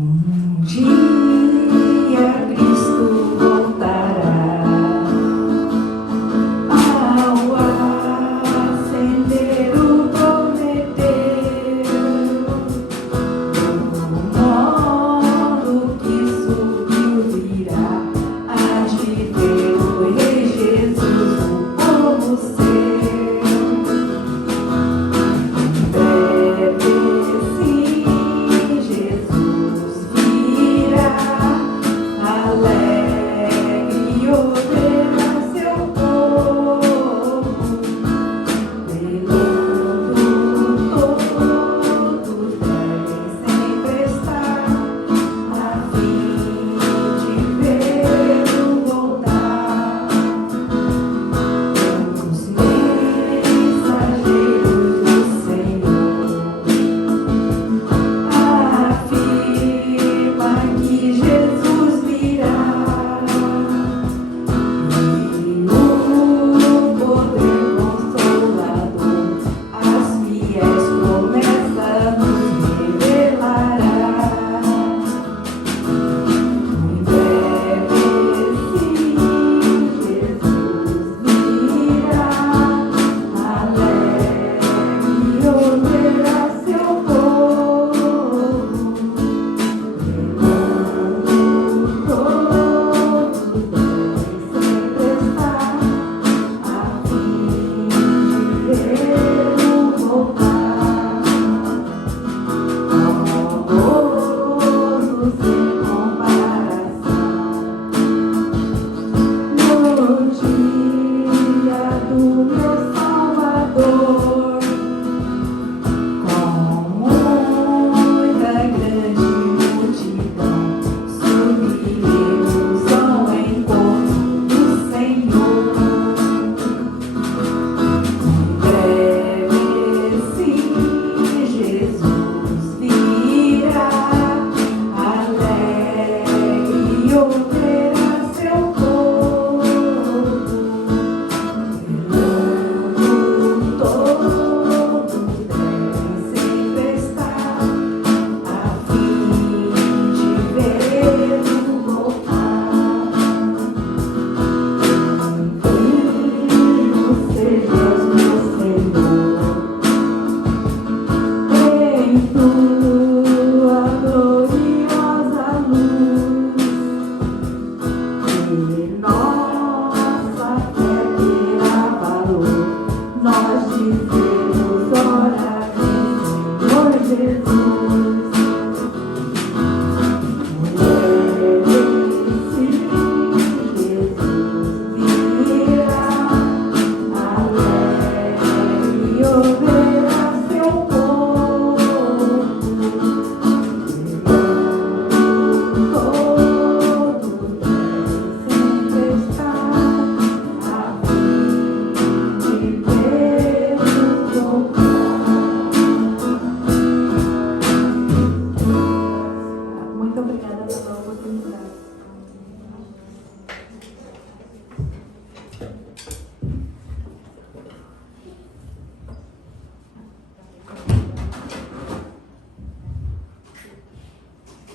Um dia Cristo voltará, ao acender o prometeu, do modo que subiu virá, há de ver o Rei Jesus, o povo seu.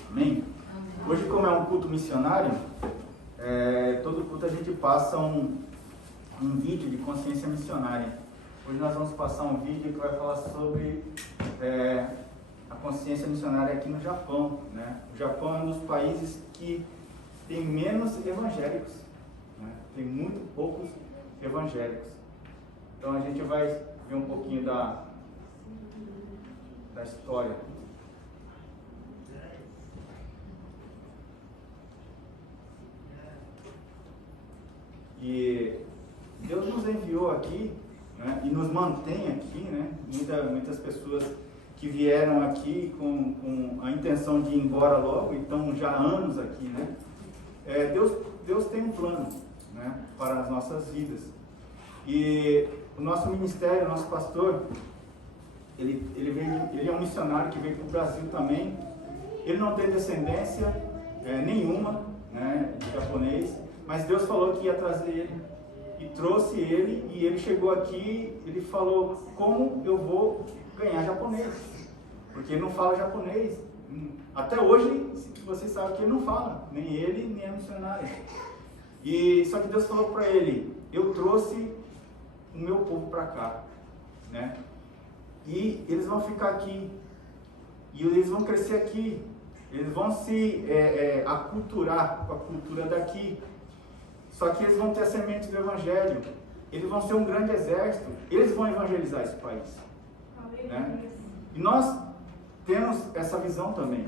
Amém? Hoje, como é um culto missionário, todo culto a gente passa um vídeo de consciência missionária. Hoje nós vamos passar um vídeo que vai falar sobre a consciência missionária aqui no Japão, né? O Japão é um dos países que tem menos evangélicos, né? Tem muito poucos evangélicos. Então a gente vai ver um pouquinho da história. E Deus nos enviou aqui, né, e nos mantém aqui, né? Muitas pessoas que vieram aqui com a intenção de ir embora logo, e estão já há anos aqui, né? Deus tem um plano, né, para as nossas vidas. E o nosso ministério, o nosso pastor, ele é um missionário que veio para o Brasil também. Ele não tem descendência nenhuma, né, de japonês, mas Deus falou que ia trazer ele, e trouxe ele, e ele chegou aqui. Ele falou: como eu vou ganhar japonês? Porque ele não fala japonês, Até hoje, vocês sabem que ele não fala, nem ele, nem a missionária. Só que Deus falou para ele, eu trouxe o meu povo para cá, né? E eles vão ficar aqui, e eles vão crescer aqui, eles vão se aculturar com a cultura daqui. Só que eles vão ter a semente do Evangelho, eles vão ser um grande exército, eles vão evangelizar esse país, né? E nós temos essa visão também,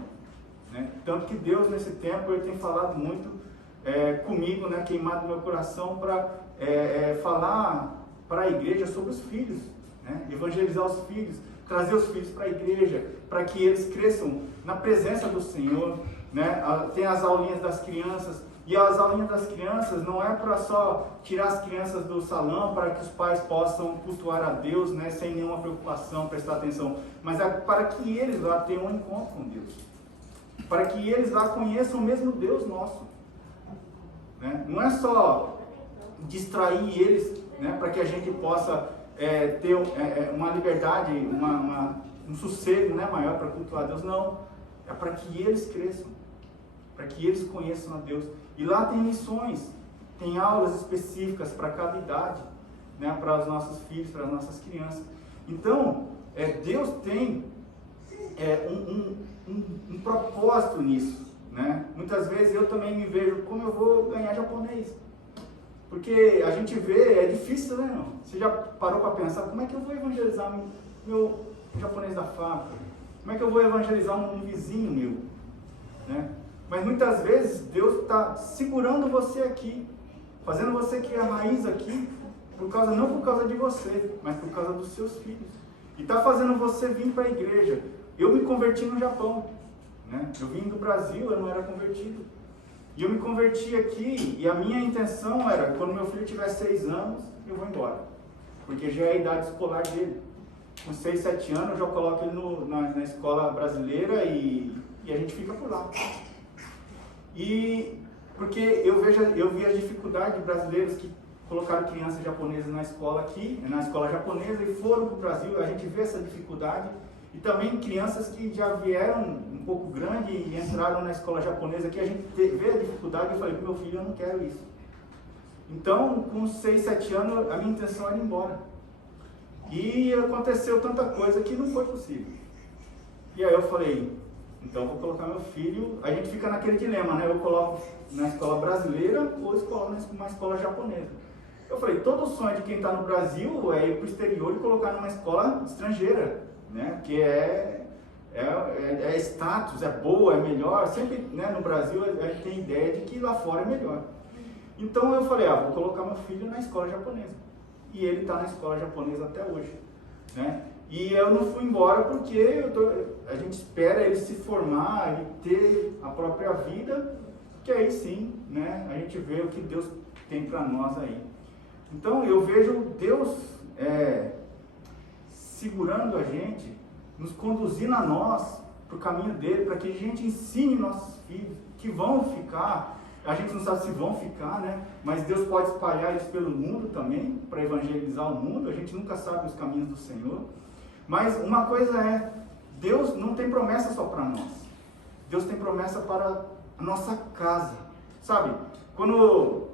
né? Tanto que Deus, nesse tempo, Ele tem falado muito comigo, né, queimado meu coração para falar para a igreja sobre os filhos, né? Evangelizar os filhos, trazer os filhos para a igreja, para que eles cresçam na presença do Senhor, né? Tem as aulinhas das crianças, e as aulinhas das crianças não é para só tirar as crianças do salão para que os pais possam cultuar a Deus, né, sem nenhuma preocupação, prestar atenção, mas é para que eles lá tenham um encontro com Deus, para que eles lá conheçam o mesmo Deus nosso, né? Não é só distrair eles, né, para que a gente possa ter uma liberdade, um sossego, né, maior para cultuar a Deus, não, é para que eles cresçam, para que eles conheçam a Deus. E lá tem missões, tem aulas específicas para cada idade, né, para os nossos filhos, para as nossas crianças. Então, Deus tem um propósito nisso, né? Muitas vezes eu também me vejo como eu vou ganhar japonês. Porque a gente vê, é difícil, né? Não? Você já parou para pensar, como é que eu vou evangelizar meu japonês da fábrica? Como é que eu vou evangelizar um vizinho meu, né? Mas muitas vezes Deus está segurando você aqui, fazendo você criar raiz aqui, não por causa de você, mas por causa dos seus filhos. E está fazendo você vir para a igreja. Eu me converti no Japão, né? Eu vim do Brasil, eu não era convertido. E eu me converti aqui, e a minha intenção era, quando meu filho tiver 6 anos, eu vou embora. Porque já é a idade escolar dele. Com 6, 7 anos, eu já coloco ele na escola brasileira e a gente fica por lá. E porque eu vi as dificuldades de brasileiros que colocaram crianças japonesas na escola aqui, na escola japonesa, e foram para o Brasil, a gente vê essa dificuldade. E também crianças que já vieram um pouco grande e entraram na escola japonesa, que a gente vê a dificuldade. Eu falei para meu filho, eu não quero isso. Então, com 6, 7 anos, a minha intenção era ir embora. E aconteceu tanta coisa que não foi possível. E aí eu falei, então eu vou colocar meu filho, a gente fica naquele dilema, né? Eu coloco na escola brasileira ou numa escola japonesa. Eu falei, todo o sonho de quem está no Brasil é ir para o exterior e colocar numa escola estrangeira, né? Que é status, é boa, é melhor. Sempre, né, no Brasil a gente tem ideia de que lá fora é melhor. Então eu falei, vou colocar meu filho na escola japonesa. E ele está na escola japonesa até hoje, né? E eu não fui embora porque a gente espera ele se formar, ele ter a própria vida, que aí sim, né, a gente vê o que Deus tem para nós aí. Então eu vejo Deus segurando a gente, nos conduzindo a nós para o caminho dele, para que a gente ensine nossos filhos, que vão ficar, a gente não sabe se vão ficar, né? Mas Deus pode espalhar eles pelo mundo também, para evangelizar o mundo, a gente nunca sabe os caminhos do Senhor. Mas uma coisa Deus não tem promessa só para nós, Deus tem promessa para a nossa casa, sabe? Quando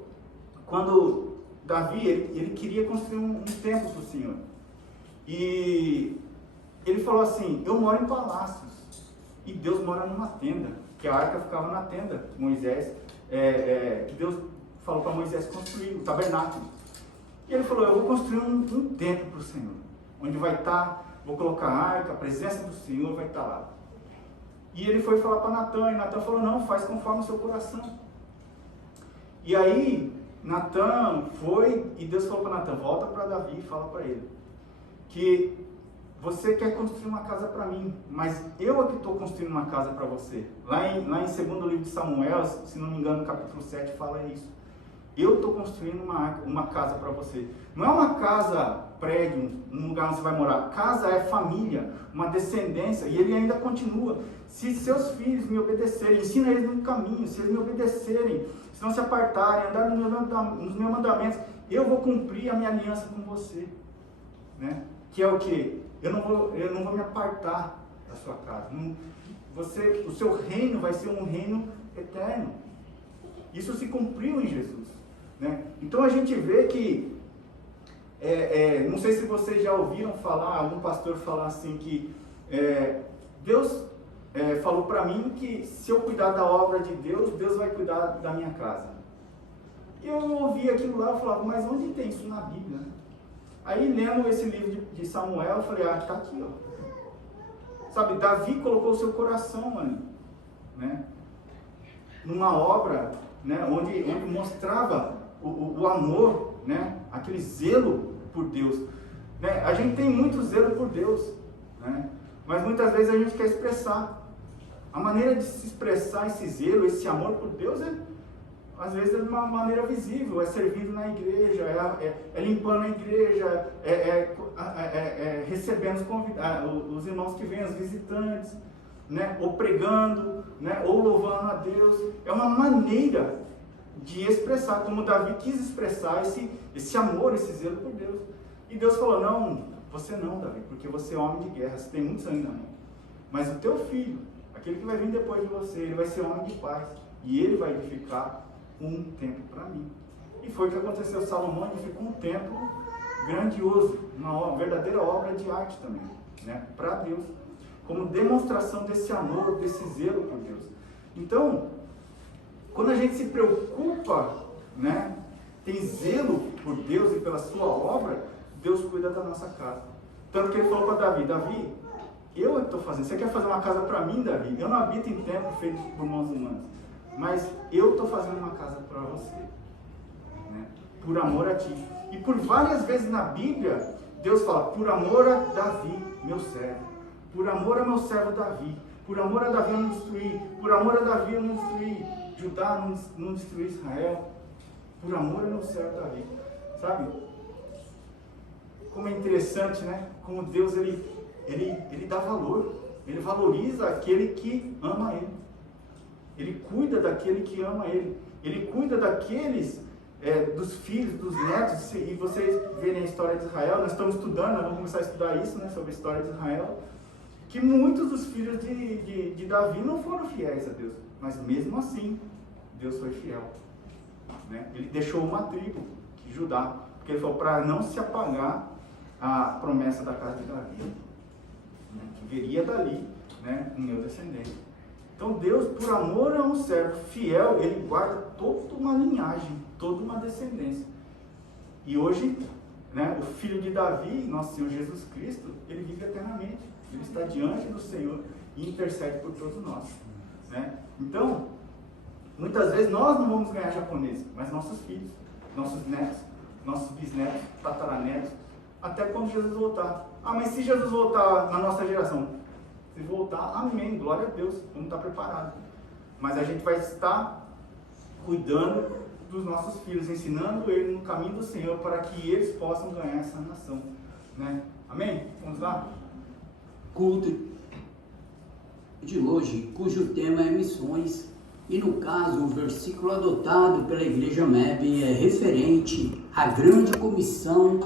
Davi, ele queria construir um templo para o Senhor, e ele falou assim, eu moro em palácios, e Deus mora numa tenda, que a arca ficava na tenda, Moisés, que Deus falou para Moisés construir, o tabernáculo. E ele falou, eu vou construir um templo para o Senhor, onde vai estar, vou colocar a arca, a presença do Senhor vai estar lá. E ele foi falar para Natan, e Natan falou, não, faz conforme o seu coração. E aí, Natan foi, e Deus falou para Natan, volta para Davi e fala para ele, que você quer construir uma casa para mim, mas eu é que estou construindo uma casa para você. Lá em 2º livro de Samuel, se não me engano, no capítulo 7, fala isso. Eu estou construindo uma casa para você. Não é uma casa, prédio, um lugar onde você vai morar. Casa é família, uma descendência. E ele ainda continua. Se seus filhos me obedecerem, ensina eles no caminho. Se eles me obedecerem, se não se apartarem, andarem nos meus mandamentos, eu vou cumprir a minha aliança com você. Né? Que é o quê? Eu não vou me apartar da sua casa. o seu reino vai ser um reino eterno. Isso se cumpriu em Jesus, né? Então a gente vê que, não sei se vocês já ouviram falar, algum pastor falar assim, que Deus falou para mim que se eu cuidar da obra de Deus, Deus vai cuidar da minha casa. E eu ouvi aquilo lá e falava, mas onde tem isso na Bíblia? Aí lendo esse livro de Samuel, eu falei, está aqui, ó. Sabe, Davi colocou o seu coração ali, né? Numa obra, né? onde mostrava o amor, né? Aquele zelo por Deus, né? A gente tem muito zelo por Deus, né? Mas muitas vezes a gente quer expressar. A maneira de se expressar esse zelo, esse amor por Deus, às vezes é de uma maneira visível, é servindo na igreja, é limpando a igreja, recebendo os irmãos que vêm, os visitantes, né? Ou pregando, né? Ou louvando a Deus. É uma maneira de expressar, como Davi quis expressar esse amor, esse zelo por Deus. E Deus falou, não, você não, Davi, porque você é homem de guerra, você tem muito sangue na mão. Mas o teu filho, aquele que vai vir depois de você, ele vai ser homem de paz. E ele vai edificar um templo para mim. E foi o que aconteceu. Salomão edificou um templo grandioso, uma verdadeira obra de arte também, né? Para Deus, como demonstração desse amor, desse zelo por Deus. Então, quando a gente se preocupa, né, tem zelo por Deus e pela sua obra, Deus cuida da nossa casa. Tanto que ele falou para Davi, Davi, eu estou fazendo, você quer fazer uma casa para mim, Davi? Eu não habito em templo feito por mãos humanas, mas eu estou fazendo uma casa para você, né? Por amor a ti. E por várias vezes na Bíblia, Deus fala, por amor a Davi, meu servo, por amor a meu servo Davi, por amor a Davi eu não destruí, por amor a Davi eu não destruí Judá, não destruí Israel, por amor a meu servo Davi. Sabe? Como é interessante, né? Como Deus, ele dá valor, ele valoriza aquele que ama ele. Ele cuida daquele que ama ele. Ele cuida daqueles, dos filhos, dos netos. E vocês verem a história de Israel, nós estamos estudando, nós vamos começar a estudar isso, né, sobre a história de Israel, que muitos dos filhos de Davi não foram fiéis a Deus. Mas mesmo assim, Deus foi fiel, né? Ele deixou uma tribo, Judá, porque ele falou para não se apagar a promessa da casa de Davi, né, que viria dali, né, o meu descendente. Então Deus, por amor a um servo fiel, ele guarda toda uma linhagem, toda uma descendência. E hoje, né, o filho de Davi, nosso Senhor Jesus Cristo, ele vive eternamente. Ele está diante do Senhor e intercede por todos nós, né? Então, muitas vezes nós não vamos ganhar japonês, mas nossos filhos, nossos netos, nossos bisnetos, tataranetos, até quando Jesus voltar. Ah, mas se Jesus voltar na nossa geração? Se voltar, amém, glória a Deus, vamos estar preparados. Mas a gente vai estar cuidando dos nossos filhos, ensinando eles no caminho do Senhor, para que eles possam ganhar essa nação, né? Amém? Vamos lá? Culto de hoje, cujo tema é missões, e no caso o versículo adotado pela Igreja MEB é referente à grande comissão